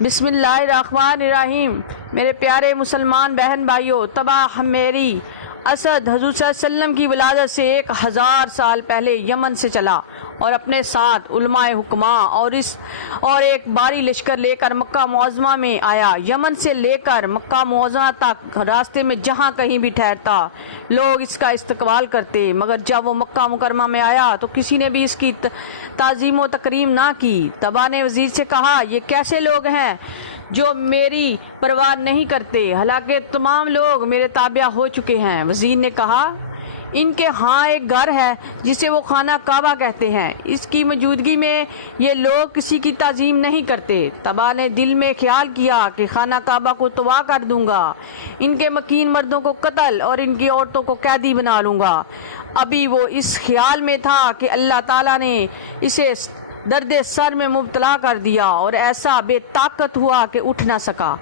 بسم اللہ الرحمن الرحیم۔ میرے پیارے مسلمان بہن بھائیوں، تباہ میری اسد حضور صلی اللہ علیہ وسلم کی ولادت سے 1000 سال پہلے یمن سے چلا اور اپنے ساتھ علماء حکماء اور ایک باری لشکر لے کر مکہ معظمہ میں آیا۔ یمن سے لے کر مکہ معظمہ تک راستے میں جہاں کہیں بھی ٹھہرتا لوگ اس کا استقبال کرتے، مگر جب وہ مکہ مکرمہ میں آیا تو کسی نے بھی اس کی تعظیم و تکریم نہ کی۔ تبا نے وزیر سے کہا، یہ کیسے لوگ ہیں جو میری پرواہ نہیں کرتے، حالانکہ تمام لوگ میرے تابع ہو چکے ہیں۔ وزیر نے کہا، ان کے ہاں ایک گھر ہے جسے وہ خانہ کعبہ کہتے ہیں، اس کی موجودگی میں یہ لوگ کسی کی تعظیم نہیں کرتے۔ تبا نے دل میں خیال کیا کہ خانہ کعبہ کو تباہ کر دوں گا، ان کے مکین مردوں کو قتل اور ان کی عورتوں کو قیدی بنا لوں گا۔ ابھی وہ اس خیال میں تھا کہ اللہ تعالیٰ نے اسے درد سر میں مبتلا کر دیا اور ایسا بے طاقت ہوا کہ اٹھ نہ سکا،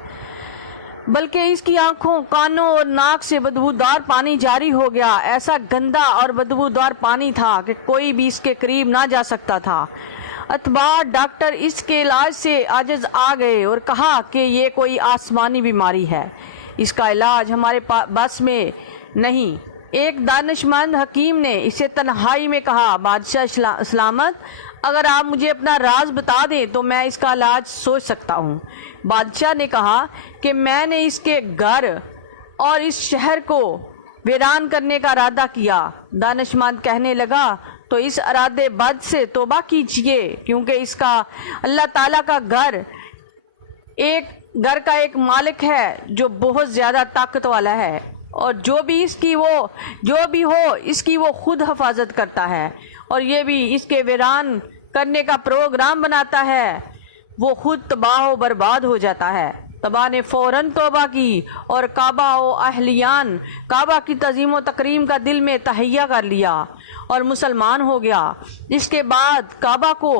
بلکہ اس کی آنکھوں، کانوں اور ناک سے بدبودار پانی جاری ہو گیا۔ ایسا گندا اور بدبودار پانی تھا کہ کوئی بھی اس کے قریب نہ جا سکتا تھا۔ اتباع ڈاکٹر اس کے علاج سے عاجز آ گئے اور کہا کہ یہ کوئی آسمانی بیماری ہے، اس کا علاج ہمارے بس میں نہیں۔ ایک دانشمند حکیم نے اسے تنہائی میں کہا، بادشاہ سلامت، اگر آپ مجھے اپنا راز بتا دیں تو میں اس کا علاج سوچ سکتا ہوں۔ بادشاہ نے کہا کہ میں نے اس کے گھر اور اس شہر کو ویران کرنے کا ارادہ کیا۔ دانشمند کہنے لگا، تو اس ارادے بد سے توبہ کیجئے، کیونکہ اس کا اللہ تعالیٰ کا گھر کا ایک مالک ہے جو بہت زیادہ طاقت والا ہے، اور جو بھی ہو اس کی وہ خود حفاظت کرتا ہے، اور یہ بھی اس کے ویران کرنے کا پروگرام بناتا ہے، وہ خود تباہ و برباد ہو جاتا ہے۔ تبا نے فوراً توبہ کی اور کعبہ و اہلیان کعبہ کی تعظیم و تکریم کا دل میں تہیہ کر لیا اور مسلمان ہو گیا۔ اس کے بعد کعبہ کو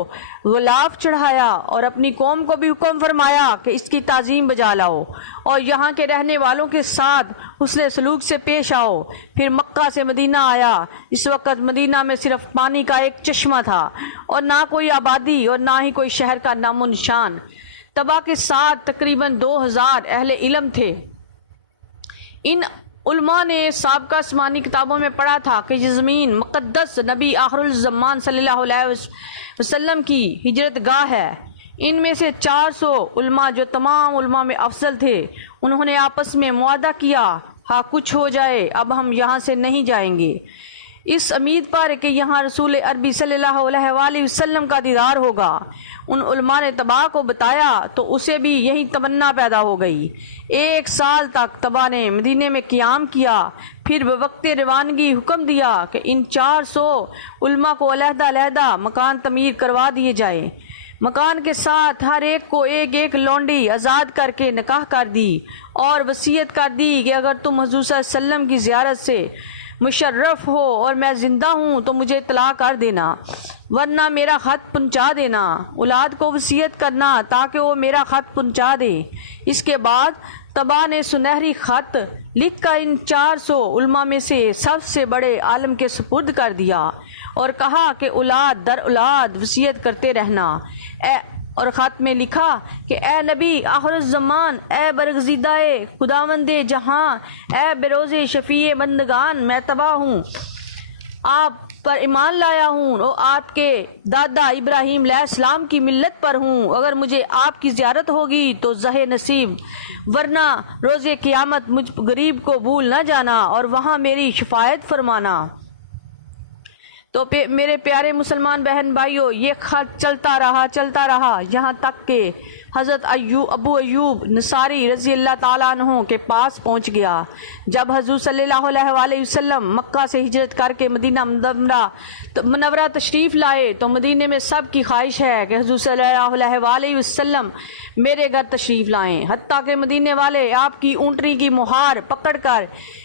غلاف چڑھایا اور اپنی قوم کو بھی حکم فرمایا کہ اس کی تعظیم بجا لاؤ اور یہاں کے رہنے والوں کے ساتھ حسن سلوک سے پیش آؤ۔ پھر مکہ سے مدینہ آیا۔ اس وقت مدینہ میں صرف پانی کا ایک چشمہ تھا اور نہ کوئی آبادی اور نہ ہی کوئی شہر کا نام و نشان۔ تبا کے ساتھ تقریباً 2000 اہل علم تھے۔ ان علماء نے سابقہ آسمانی کتابوں میں پڑھا تھا کہ یہ زمین مقدس نبی آخر الزمان صلی اللہ علیہ وسلم کی ہجرت گاہ ہے۔ ان میں سے 400 علماء جو تمام علماء میں افضل تھے، انہوں نے آپس میں معاہدہ کیا، ہاں کچھ ہو جائے اب ہم یہاں سے نہیں جائیں گے، اس امید پر کہ یہاں رسول عربی صلی اللہ علیہ وآلہ وسلم کا دیدار ہوگا۔ ان علماء نے تبا کو بتایا تو اسے بھی یہی تمنا پیدا ہو گئی۔ 1 سال تک تبا نے مدینے میں قیام کیا، پھر بوقت روانگی حکم دیا کہ ان 400 علماء کو علیحدہ علیحدہ مکان تعمیر کروا دیے جائیں۔ مکان کے ساتھ ہر ایک کو ایک لونڈی آزاد کر کے نکاح کر دی اور وصیت کر دی کہ اگر تم حضور صلی اللہ علیہ وسلم کی زیارت سے مشرف ہو اور میں زندہ ہوں تو مجھے اطلاع کر دینا، ورنہ میرا خط پہنچا دینا۔ اولاد کو وصیت کرنا تاکہ وہ میرا خط پہنچا دے۔ اس کے بعد تبا نے سنہری خط لکھ کر ان 400 علماء میں سے سب سے بڑے عالم کے سپرد کر دیا اور کہا کہ اولاد در اولاد وصیت کرتے رہنا۔ اور خط میں لکھا کہ اے نبی آخر الزمان، اے برگزیدہ خداوند جہاں، اے بروز شفیع بندگان، میں تبا ہوں، آپ پر ایمان لایا ہوں اور آپ کے دادا ابراہیم علیہ السلام کی ملت پر ہوں۔ اگر مجھے آپ کی زیارت ہوگی تو زہ نصیب، ورنہ روز قیامت مجھ غریب کو بھول نہ جانا اور وہاں میری شفاعت فرمانا۔ تو میرے پیارے مسلمان بہن بھائیوں، یہ خط چلتا رہا یہاں تک کہ حضرت ابو ایوب نصاری رضی اللہ تعالیٰ عنہ کے پاس پہنچ گیا۔ جب حضور صلی اللہ علیہ وآلہ وسلم مکہ سے ہجرت کر کے مدینہ منورہ تشریف لائے تو مدینے میں سب کی خواہش ہے کہ حضور صلی اللہ علیہ وآلہ وسلم میرے گھر تشریف لائیں، حتیٰ کہ مدینے والے آپ کی اونٹنی کی مہار پکڑ کر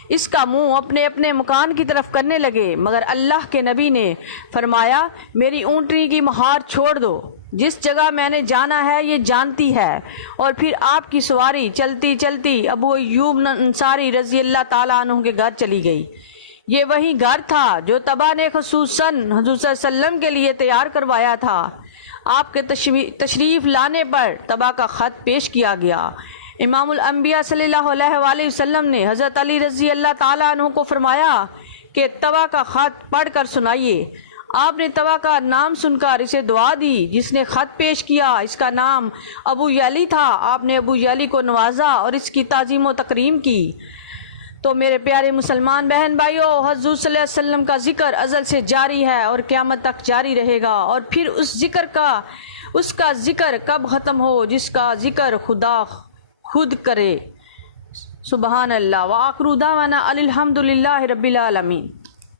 اس کا منہ اپنے اپنے مکان کی طرف کرنے لگے، مگر اللہ کے نبی نے فرمایا، میری اونٹنی کی مہار چھوڑ دو، جس جگہ میں نے جانا ہے یہ جانتی ہے۔ اور پھر آپ کی سواری چلتی چلتی ابو ایوب انصاری رضی اللہ تعالیٰ عنہ کے گھر چلی گئی۔ یہ وہی گھر تھا جو تبا نے خصوصاً حضور صلی اللہ علیہ وسلم کے لیے تیار کروایا تھا۔ آپ کے تشریف لانے پر تبا کا خط پیش کیا گیا۔ امام الانبیاء صلی اللہ علیہ وآلہ وسلم نے حضرت علی رضی اللہ تعالیٰ عنہ کو فرمایا کہ تبا کا خط پڑھ کر سنائیے۔ آپ نے تبا کا نام سن کر اسے دعا دی۔ جس نے خط پیش کیا اس کا نام ابو یعلی تھا۔ آپ نے ابو یعلی کو نوازا اور اس کی تعظیم و تکریم کی۔ تو میرے پیارے مسلمان بہن بھائیوں، حضور صلی اللہ علیہ وسلم کا ذکر ازل سے جاری ہے اور قیامت تک جاری رہے گا، اور پھر اس کا ذکر کب ختم ہو جس کا ذکر خدا خود کرے۔ سبحان اللہ۔ وآخر دعوانا الحمد للہ رب العالمین۔